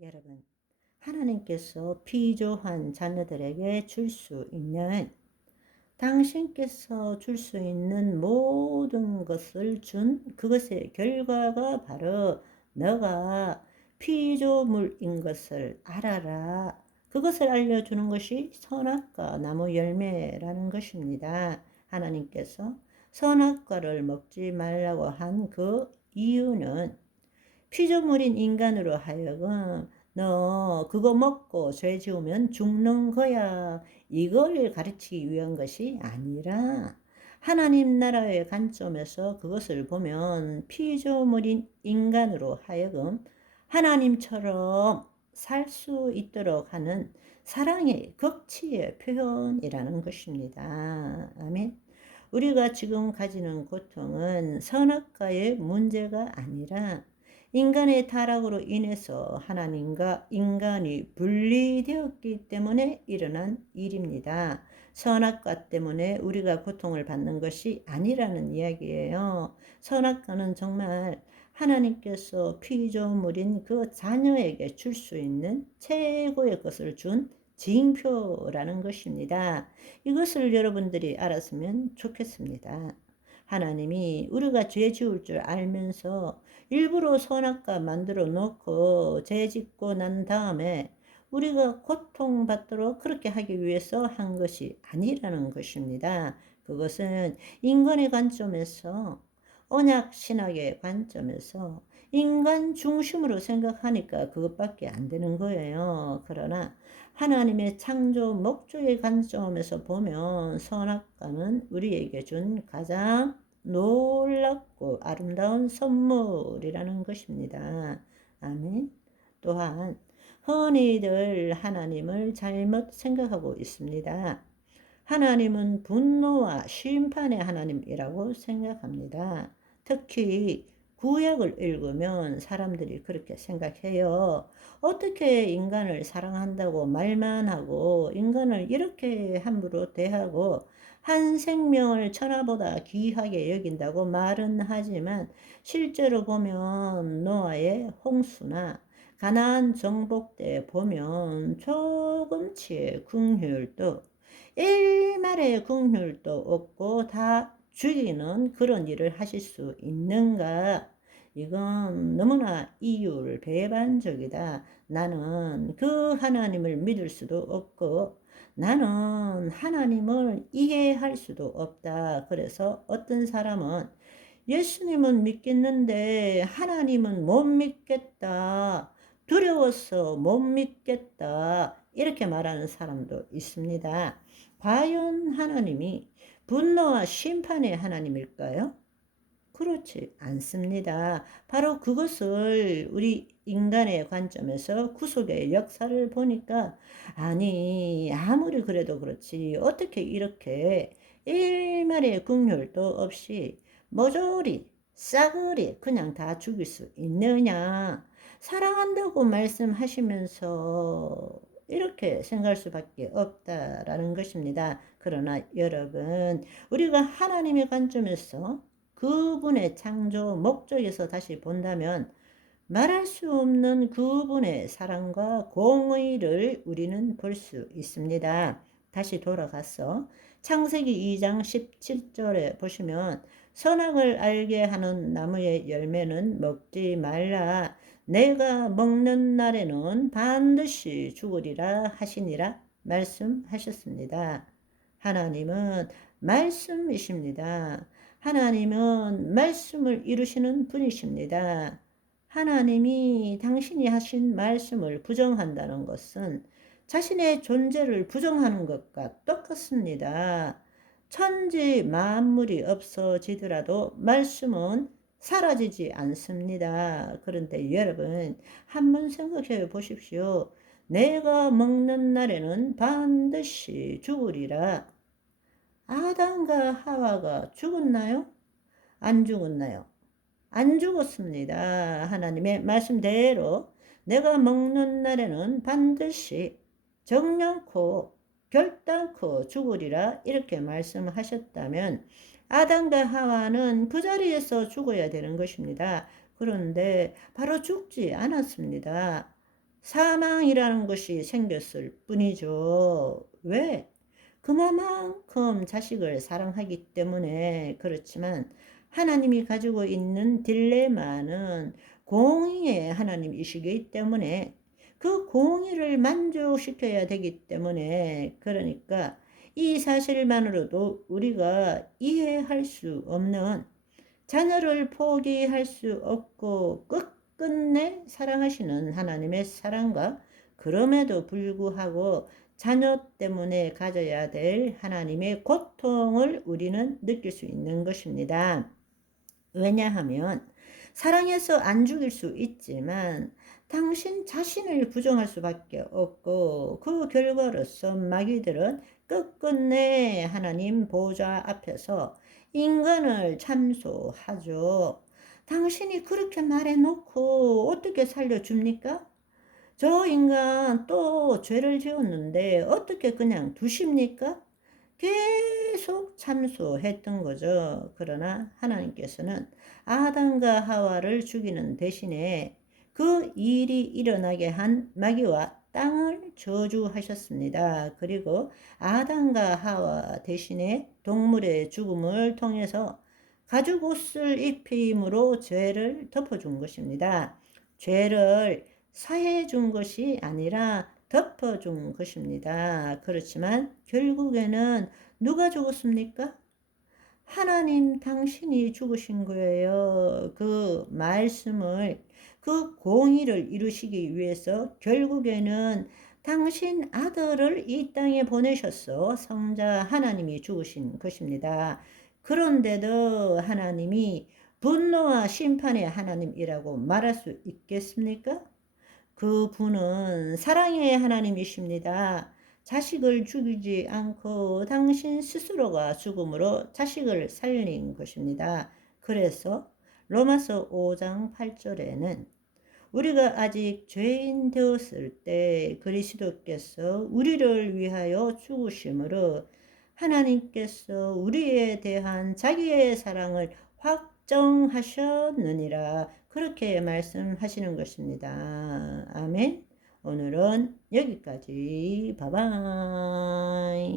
여러분, 하나님께서 피조한 자녀들에게 줄 수 있는, 당신께서 줄 수 있는 모든 것을 준 그것의 결과가 바로 너가 피조물인 것을 알아라. 그것을 알려주는 것이 선악과 나무 열매라는 것입니다. 하나님께서 선악과를 먹지 말라고 한 그 이유는 피조물인 인간으로 하여금 너 그거 먹고 죄 지으면 죽는 거야, 이걸 가르치기 위한 것이 아니라, 하나님 나라의 관점에서 그것을 보면 피조물인 인간으로 하여금 하나님처럼 살 수 있도록 하는 사랑의 극치의 표현이라는 것입니다. 아멘. 우리가 지금 가지는 고통은 선악과의 문제가 아니라 인간의 타락으로 인해서 하나님과 인간이 분리되었기 때문에 일어난 일입니다. 선악과 때문에 우리가 고통을 받는 것이 아니라는 이야기예요. 선악과는 정말 하나님께서 피조물인 그 자녀에게 줄 수 있는 최고의 것을 준 징표라는 것입니다. 이것을 여러분들이 알았으면 좋겠습니다. 하나님이 우리가 죄 지을 줄 알면서 일부러 선악과 만들어 놓고 죄 짓고 난 다음에 우리가 고통받도록 그렇게 하기 위해서 한 것이 아니라는 것입니다. 그것은 인간의 관점에서, 언약 신학의 관점에서 인간 중심으로 생각하니까 그것밖에 안 되는 거예요. 그러나 하나님의 창조 목적의 관점에서 보면 선악과는 우리에게 준 가장 놀랍고 아름다운 선물이라는 것입니다. 아멘. 또한 흔히들 하나님을 잘못 생각하고 있습니다. 하나님은 분노와 심판의 하나님이라고 생각합니다. 특히 구약을 읽으면 사람들이 그렇게 생각해요. 어떻게 인간을 사랑한다고 말만 하고 인간을 이렇게 함부로 대하고 한 생명을 천하보다 귀하게 여긴다고 말은 하지만 실제로 보면 노아의 홍수나 가나안 정복 때 보면 조금치의 긍휼도, 일말의 긍휼도 없고 다 죽이는 그런 일을 하실 수 있는가? 이건 너무나 이율 배반적이다. 나는 그 하나님을 믿을 수도 없고 나는 하나님을 이해할 수도 없다. 그래서 어떤 사람은 예수님은 믿겠는데 하나님은 못 믿겠다, 두려워서 못 믿겠다, 이렇게 말하는 사람도 있습니다. 과연 하나님이 분노와 심판의 하나님일까요? 그렇지 않습니다. 바로 그것을 우리 인간의 관점에서 구속의 역사를 보니까, 아니 아무리 그래도 그렇지 어떻게 이렇게 일말의 긍휼도 없이 모조리 싸그리 그냥 다 죽일 수 있느냐. 사랑한다고 말씀하시면서 이렇게 생각할 수밖에 없다라는 것입니다. 그러나 여러분, 우리가 하나님의 관점에서 그분의 창조 목적에서 다시 본다면 말할 수 없는 그분의 사랑과 공의를 우리는 볼 수 있습니다. 다시 돌아가서 창세기 2장 17절에 보시면 선악을 알게 하는 나무의 열매는 먹지 말라. 내가 먹는 날에는 반드시 죽으리라 하시니라 말씀하셨습니다. 하나님은 말씀이십니다. 하나님은 말씀을 이루시는 분이십니다. 하나님이 당신이 하신 말씀을 부정한다는 것은 자신의 존재를 부정하는 것과 똑같습니다. 천지 만물이 없어지더라도 말씀은 사라지지 않습니다. 그런데 여러분, 한번 생각해 보십시오. 내가 먹는 날에는 반드시 죽으리라. 아담과 하와가 죽었나요? 안 죽었나요? 안 죽었습니다. 하나님의 말씀대로 내가 먹는 날에는 반드시 정령코 결단코 죽으리라, 이렇게 말씀하셨다면 아담과 하와는 그 자리에서 죽어야 되는 것입니다. 그런데 바로 죽지 않았습니다. 사망이라는 것이 생겼을 뿐이죠. 왜? 그만큼 자식을 사랑하기 때문에. 그렇지만 하나님이 가지고 있는 딜레마는 공의의 하나님이시기 때문에 그 공의를 만족시켜야 되기 때문에, 그러니까 이 사실만으로도 우리가 이해할 수 없는, 자녀를 포기할 수 없고 끝끝내 사랑하시는 하나님의 사랑과, 그럼에도 불구하고 자녀 때문에 가져야 될 하나님의 고통을 우리는 느낄 수 있는 것입니다. 왜냐하면 사랑해서 안 죽일 수 있지만 당신 자신을 부정할 수밖에 없고, 그 결과로서 마귀들은 끝끝내 하나님 보좌 앞에서 인간을 참소하죠. 당신이 그렇게 말해놓고 어떻게 살려줍니까? 저 인간 또 죄를 지었는데 어떻게 그냥 두십니까? 계속 참소했던 거죠. 그러나 하나님께서는 아담과 하와를 죽이는 대신에 그 일이 일어나게 한 마귀와 땅을 저주하셨습니다. 그리고 아담과 하와 대신에 동물의 죽음을 통해서 가죽 옷을 입힘으로 죄를 덮어준 것입니다. 죄를 사해 준 것이 아니라 덮어준 것입니다. 그렇지만 결국에는 누가 죽었습니까? 하나님 당신이 죽으신 거예요. 그 말씀을, 그 공의를 이루시기 위해서 결국에는 당신 아들을 이 땅에 보내셨어. 성자 하나님이 죽으신 것입니다. 그런데도 하나님이 분노와 심판의 하나님이라고 말할 수 있겠습니까? 그 분은 사랑의 하나님이십니다. 자식을 죽이지 않고 당신 스스로가 죽음으로 자식을 살린 것입니다. 그래서 로마서 5장 8절에는 우리가 아직 죄인 되었을 때 그리스도께서 우리를 위하여 죽으심으로 하나님께서 우리에 대한 자기의 사랑을 확정하셨느니라, 그렇게 말씀하시는 것입니다. 아멘. 오늘은 여기까지. 바이바이.